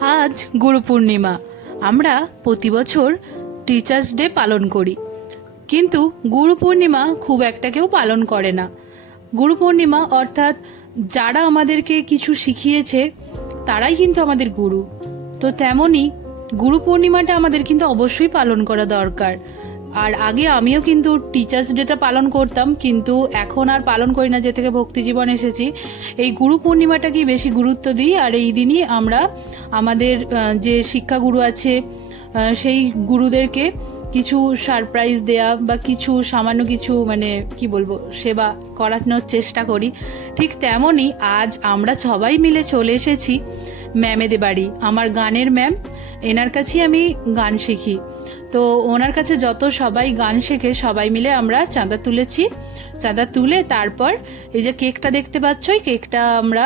আজ গুরু পূর্ণিমা। আমরা প্রতি বছর টিচার্স ডে পালন করি, কিন্তু গুরু পূর্ণিমা খুব একটা কেউ পালন করে না। গুরু পূর্ণিমা অর্থাৎ যারা আমাদেরকে কিছু শিখিয়েছে তারাই কিন্তু আমাদের গুরু। তো তেমনই গুরু পূর্ণিমাটা আমাদের কিন্তু অবশ্যই পালন করা দরকার। আর আগে আমিও কিন্তু টিচার্স ডেটা পালন করতাম, কিন্তু এখন আর পালন করি না, যে থেকে ভক্তি জীবন এসেছি। এই গুরু পূর্ণিমাটাকেই বেশি গুরুত্ব দিই। আর এই দিনই আমরা আমাদের যে শিক্ষাগুরু আছে সেই গুরুদেরকে কিছু সারপ্রাইজ দেয়া বা কিছু সামান্য কিছু কি বলবো সেবা করানোর চেষ্টা করি। ঠিক তেমনই আজ আমরা সবাই মিলে চলে এসেছি ম্যামেদের বাড়ি। আমার গানের ম্যাম, এনার কাছেই আমি গান শিখি। তো ওনার কাছে যত সবাই গান শেখে সবাই মিলে আমরা চাঁদা তুলেছি। চাঁদা তুলে তারপর এই যে কেকটা দেখতে পাচ্ছ, এই কেকটা আমরা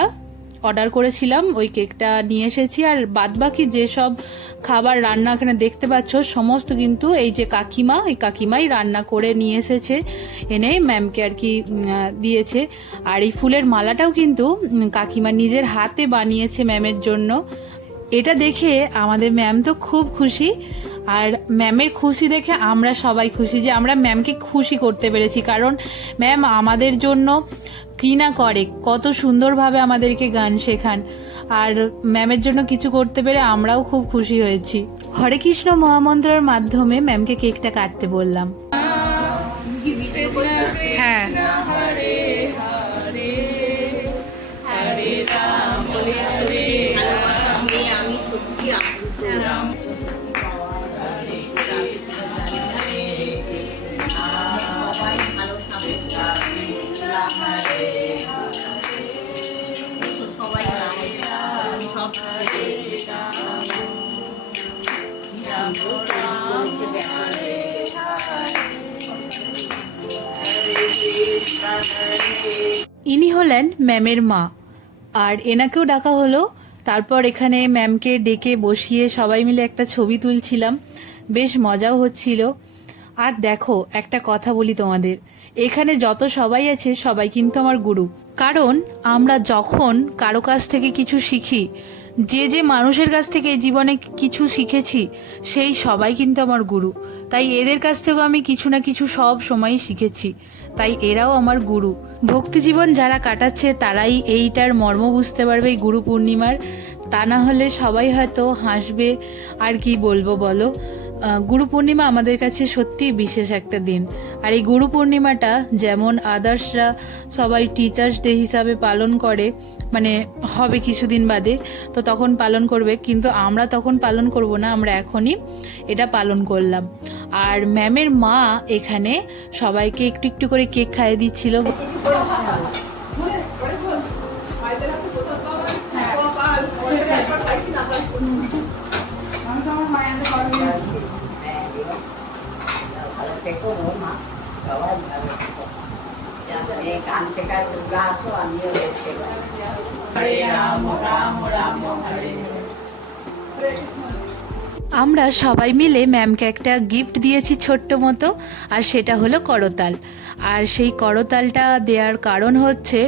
অর্ডার করেছিলাম, ওই কেকটা নিয়ে এসেছি। আর বাদবাকি যেসব খাবার রান্না এখানে দেখতে পাচ্ছ সমস্ত কিন্তু এই যে কাকিমা, এই কাকিমাই রান্না করে নিয়ে এসেছে, এনে ম্যামকে আর কি দিয়েছে। আর এই ফুলের মালাটাও কিন্তু কাকিমা নিজের হাতে বানিয়েছে ম্যামের জন্য। এটা দেখে আমাদের ম্যাম তো খুব খুশি, আর ম্যামের খুশি দেখে আমরা সবাই খুশি যে আমরা ম্যামকে খুশি করতে পেরেছি। কারণ ম্যাম আমাদের জন্য কি না করে, কত সুন্দরভাবে আমাদেরকে গান শেখান। আর ম্যামের জন্য কিছু করতে পেরে আমরাও খুব খুশি হয়েছি। হরে কৃষ্ণ মহামন্ত্রের মাধ্যমে ম্যামকে কেকটা কাটতে বললাম। হ্যাঁ, ইনি হলেন ম্যামের মা, আর এনাকেও ডাকা হলো। তারপর এখানে ম্যামকে ডেকে বসিয়ে সবাই মিলে একটা ছবি তুলছিলাম, বেশ মজাও হচ্ছিল। আর দেখো, একটা কথা বলি তোমাদের, এখানে যত সবাই আছে সবাই কিন্তু আমার গুরু। কারণ আমরা যখন কারো কাছ থেকে কিছু শিখি, যে যে মানুষের কাছ থেকে জীবনে কিছু শিখেছি সেই সবাই কিন্তু আমার গুরু। তাই এদের কাছ থেকেও আমি কিছু না কিছু সব সময়ই শিখেছি, তাই এরাও আমার গুরু। ভক্তি জীবন যারা কাটাচ্ছে তারাই এইটার মর্ম বুঝতে পারবে এই গুরু পূর্ণিমার। তা না হলে সবাই হয়তো হাসবে। আর কি বলবো বলো, গুরু পূর্ণিমা আমাদের কাছে সত্যিই বিশেষ একটা দিন। আর এই গুরু পূর্ণিমাটা যেমন আদার্সরা সবাই টিচার্স ডে হিসাবে পালন করে, হবে কিছুদিন বাদে, তো তখন পালন করবে, কিন্তু আমরা তখন পালন করব না, আমরা এখনই এটা পালন করলাম। আর ম্যামের মা এখানে সবাইকে একটু একটু করে কেক খাইয়ে দিচ্ছিল। গান শেখার তোমরা আসো, আমিও হরে রাম রাম রাম হরে। আমরা সবাই মিলে ম্যামকে একটা গিফট দিয়েছি ছোট্ট মতো, আর সেটা হলো করতাল। আর সেই করতালটা দেওয়ার কারণ হচ্ছে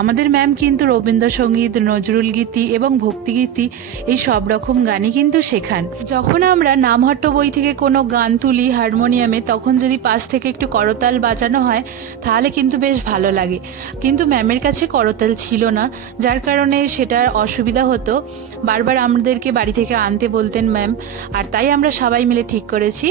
আমাদের ম্যাম কিন্তু রবীন্দ্রসঙ্গীত, নজরুল গীতি এবং ভক্তিগীতি এই সব রকম গানই কিন্তু শেখান। যখন আমরা নামহট্ট বই থেকে কোনো গান তুলি হারমোনিয়ামে, তখন যদি পাশ থেকে একটু করতাল বাজানো হয় তাহলে কিন্তু বেশ ভালো লাগে। কিন্তু ম্যামের কাছে করতাল ছিল না, যার কারণে সেটার অসুবিধা হতো, বারবার আমাদেরকে বাড়ি থেকে আনতে বলতেন ম্যাম। আর তাই আমরা সবাই মিলে ঠিক করেছি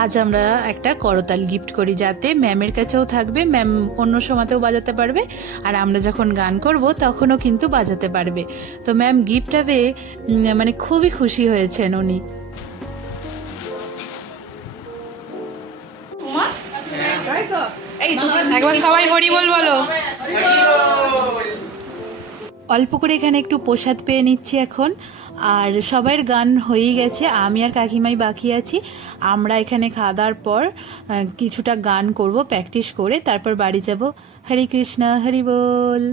আজ আমরা একটা করতাল গিফট করি, যাতে ম্যামের কাছেও থাকবে, ম্যাম অন্য সময়তেও বাজাতে পারবে, আর আমরা যখন গান করব তখনও কিন্তু বাজাতে পারবে। তো ম্যাম গিফটটা পেয়ে খুবই খুশি হয়েছেন উনি। একবার সবাই হরি বল বলো। অল্প করে এখানে একটু প্রসাদ পেয়ে নিচ্ছি এখন। আর সবার গান হয়েই গেছে, আমি আর কাকিমাই বাকি আছি। আমরা এখানে খাওয়া দাওয়ার পর কিছুটা গান করব, প্র্যাকটিস করে তারপর বাড়ি যাব। হরে কৃষ্ণ, হরি বল।